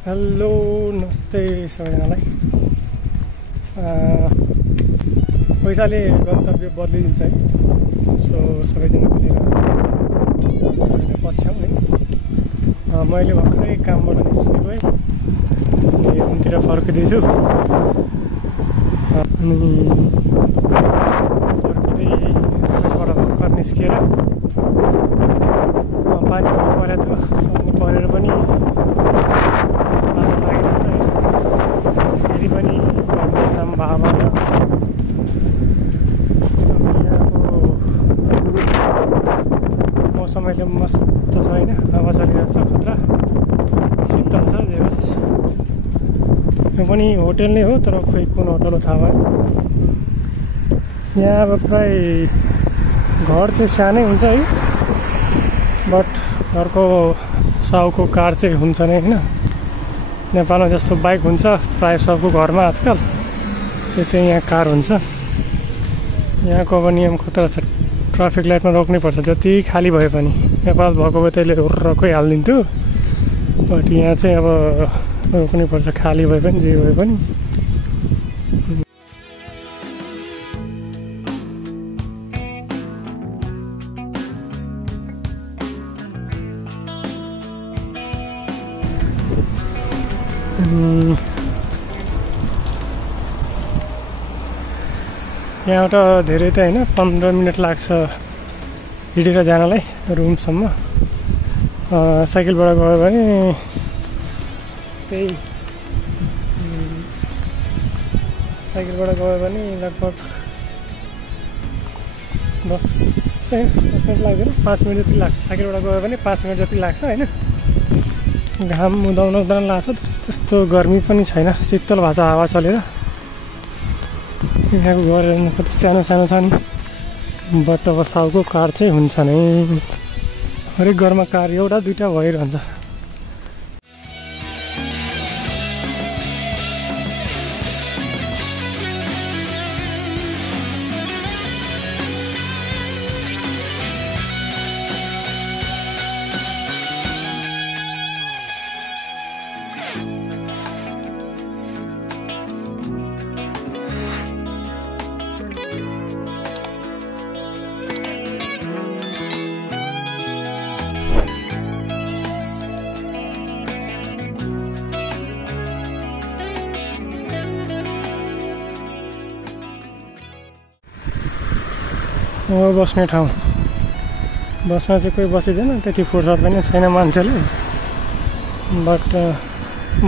Hello नमस्ते सबैजनालाई। पैसाले गन्तव्य बदलिदिन्छ है। सो सबैजना मिलेर पछ्याउँ है। मैले भर्खरै कामबाट निस्केको है, रुमतिर फर्किँदैछु अनि फर्किँदै त्यसबाट भर्खर निस्किएर पानी परेको थियो। पानी परेर पनि फेरि पनि पर्ने सम्भावना। यहाँको मौसम अहिले मस्त छ होइन, हावा चलिरहेको छ, खतरा शीतल छ। जे होस् यो पनि होटेल नै हो, तर खोइ कुन होटल हो थाहा भएन। यहाँ अब प्राय घर चाहिँ सानै हुन्छ है, बट घरको साउको कार चाहिँ हुन्छ नै होइन। नेपालमा जस्तो बाइक हुन्छ प्राय सबको घरमा आजकल, त्यसै यहाँ कार हुन्छ। यहाँको अब नियम खतरा छ, ट्राफिक लाइटमा रोक्नै पर्छ जति खाली भए पनि। नेपाल भएको भए त्यसले हुर्रकै हालिदिन्थ्यो, बट यहाँ चाहिँ अब रोक्नै पर्छ, खाली भए पनि जे भए पनि। यहाँबाट धेरै त होइन, 15 मिनट लाग्छ हिँडेर जानलाई रुमसम्म। साइकलबाट गयो भने त्यही लगभग 10 मिनट लाग्दैन, 5 मिनट जति लाग्छ। साइकलबाट गयो भने 5 मिनट जति लाग्छ होइन। घाम उदाउन लाग्छ, त्यस्तो गर्मी पनि छैन, शीतल भएको छ हावा चलेर। यहाँको घरहरू कति सानो सानो छ नि, बट अब साउको कार चाहिँ हुन्छ नै। हरेक घरमा कार एउटा दुईवटा भइरहन्छ। बस्ने ठाउँ, बस्न चाहिँ कोही बसिँदैन, त्यति फुर्सद पनि छैन मान्छेले, बट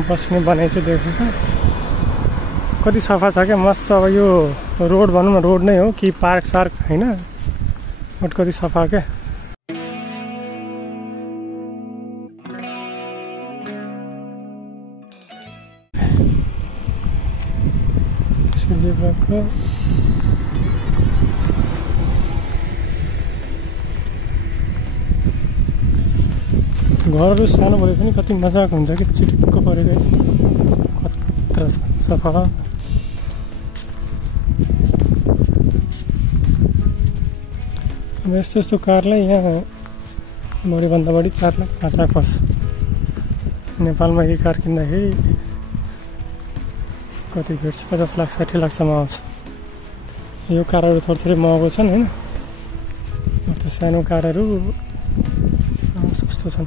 बस्ने बनाइ चाहिँ देखेको। कति सफा छ क्या, मस्त। अब यो रोड भनौँ न, रोड नै हो कि पार्क सार्क होइन, बट कति सफा क्या। घरहरू सानो भए पनि कति मजाको हुन्छ कि, चिटिक्क परेको खतरा सफा। अब यस्तो यस्तो कारलाई यहाँ बढीभन्दा बढी 4 लाख 5 लाख पर्छ। नेपालमा यही कार किन्दाखेरि कति भेट्छ, 50 लाख 60 लाखसम्म आउँछ। यो कारहरू थोरै महँगो छन् होइन, त्यो सानो कारहरू सस्तो छन्,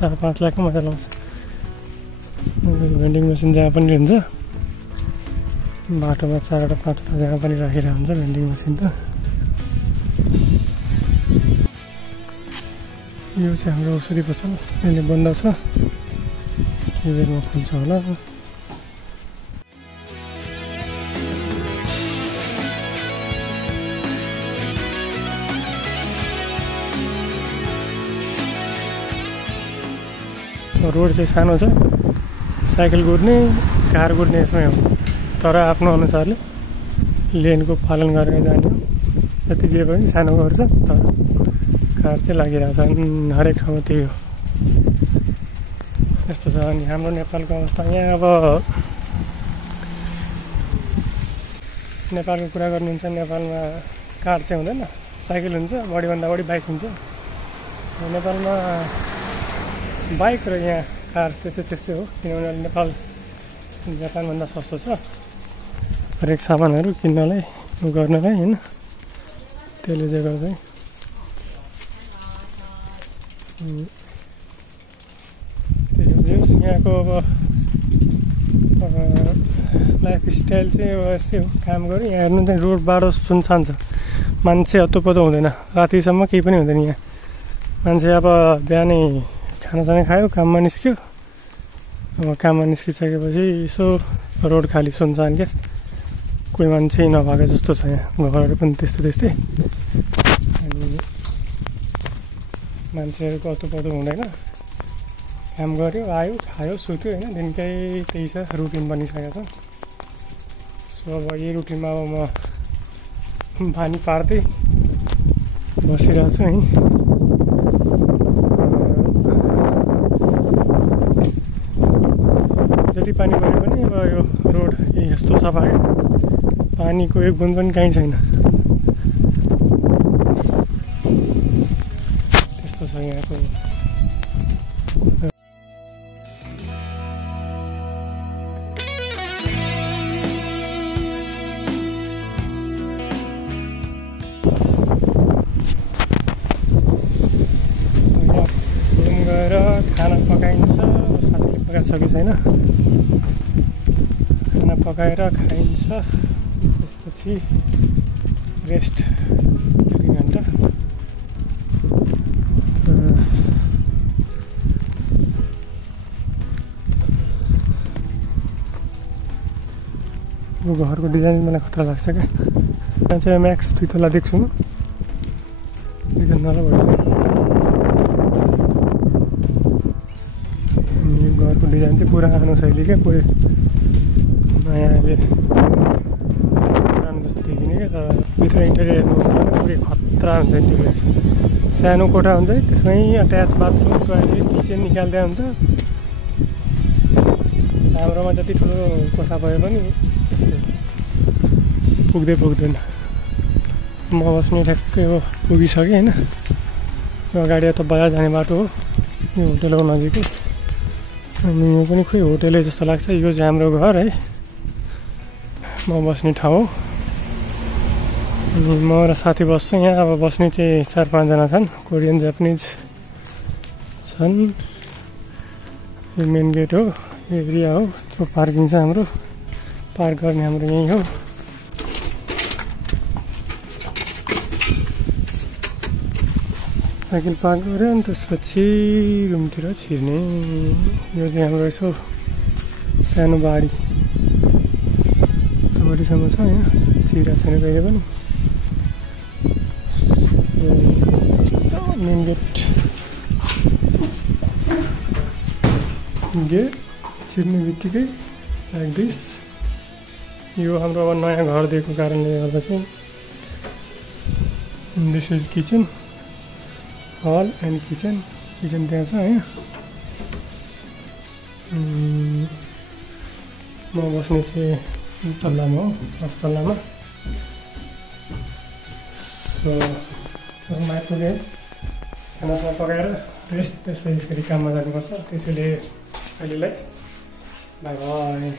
4-5 लाखमा मजा लाउँछ। भेन्डिङ मेसिन जहाँ पनि हुन्छ, बाटोमा 4वटा 5वटा जहाँ पनि राखिरहेको हुन्छ भेन्डिङ मेसिन त। यो चाहिँ हाम्रो औषधि पसल, अहिले बन्द छ, के बेरमा खुल्छ होला। रोड चाहिँ सानो छ, साइकल कुद्ने कार कुद्ने यसमै हो, तर आफ्नो अनुसारले लेनको पालन गरेर जाने हो। जति जे पनि सानो गर्छ, तर कार चाहिँ लागिरहेछ हरेक ठाउँमा, त्यही हो। यस्तो छ। अनि हाम्रो नेपालको अवस्था यहाँ, अब नेपालको कुरा गर्नुहुन्छ, नेपालमा कार चाहिँ हुँदैन, साइकल हुन्छ, बढीभन्दा बढी बाइक हुन्छ। नेपालमा बाइक र यहाँ कार त्यस्तै हो किनभने नेपाल जापानभन्दा सस्तो छ हरेक सामानहरू किन्नलाई गर्नलाई होइन त्यसले चाहिँ गर्दै त्यही हो यहाँको अब लाइफस्टाइल चाहिँ अब यस्तै हो काम गऱ्यो यहाँ हेर्नु चाहिँ रोड बाटो सुनसान छ मान्छे हत्तोपत्तो हुँदैन रातिसम्म केही पनि हुँदैन यहाँ मान्छे अब बिहानै खानासाना खायो काममा निस्क्यो अब काममा निस्किसकेपछि यसो रोड खाली सुनसान क्या कोही मान्छे नभएको जस्तो छ यहाँ घरहरू पनि त्यस्तै अनि मान्छेहरूको हत्तोपत्तो हुँदैन काम गऱ्यो आयो खायो सुत्यो होइन दिनकै त्यही छ रुटिन बनिसकेको छ सो अब यही रुटिनमा अब म पानी पार्दै बसिरहेको छु है जति पानी परे पनि अब यो रोड यस्तो सफा है पानीको एक बुन्द पनि कहीँ छैन त्यस्तो छ यहाँको खाना पकाइन्छ साथीले पकाएको छ कि छैन खाना पकाएर खाइन्छ त्यसपछि रेस्ट 2-3 घन्टा यो घरको डिजाइन मलाई खतरा लाग्छ क्या यहाँ चाहिँ म्याक्स 2 तला देख्छु म 2 तला भयो घरको डिजाइन चाहिँ पुरानो शैली क्या पुरै नयाँ अहिले पुरानो जस्तो देखिने क्या तर भित्र इन्टेरियर हेर्नु भने पुरै खतरा हुन्छ इन्टेरियर सानो कोठा हुन्छ त्यसमै अट्याच बाथरुम टोयलेट किचन निकाल्दै हुन्छ हाम्रोमा जति ठुलो कोठा भए पनि पुग्दैन म बस्ने ठ्याक्कै हो पुगिसकेँ होइन यो अगाडि त बजार जाने बाटो हो यो होटेलको नजिकै अनि यो पनि खोइ होटेलै जस्तो लाग्छ यो चाहिँ हाम्रो घर है म बस्ने ठाउँ हो अनि म र साथी बस्छु यहाँ अब बस्ने चाहिँ 4-5 जना छन् कोरियन जापानिज छन् यो मेन गेट हो यो एरिया हो त्यो पार्किङ छ हाम्रो पार्क गर्ने हाम्रो यहीँ हो साइकल पार्क गऱ्यो अनि त्यसपछि रुमतिर छिर्ने यो चाहिँ हाम्रो यसो सानो बारी बारीसम्म छ यहाँ छिरा छैन कहिले पनि मेन गेट छिर्ने बित्तिकै लाइक दिस यो हाम्रो अब नयाँ घर दिएको कारणले गर्दा चाहिँ this is kitchen hall and kitchen त्यहाँ छ होइन म बस्ने चाहिँ तल्लामा हो 1 तल्लामा सो आइपुगेँ खानासाना पकाएर रेस्ट त्यसै फेरि काममा जानुपर्छ त्यसैले अहिलेलाई बाई बाई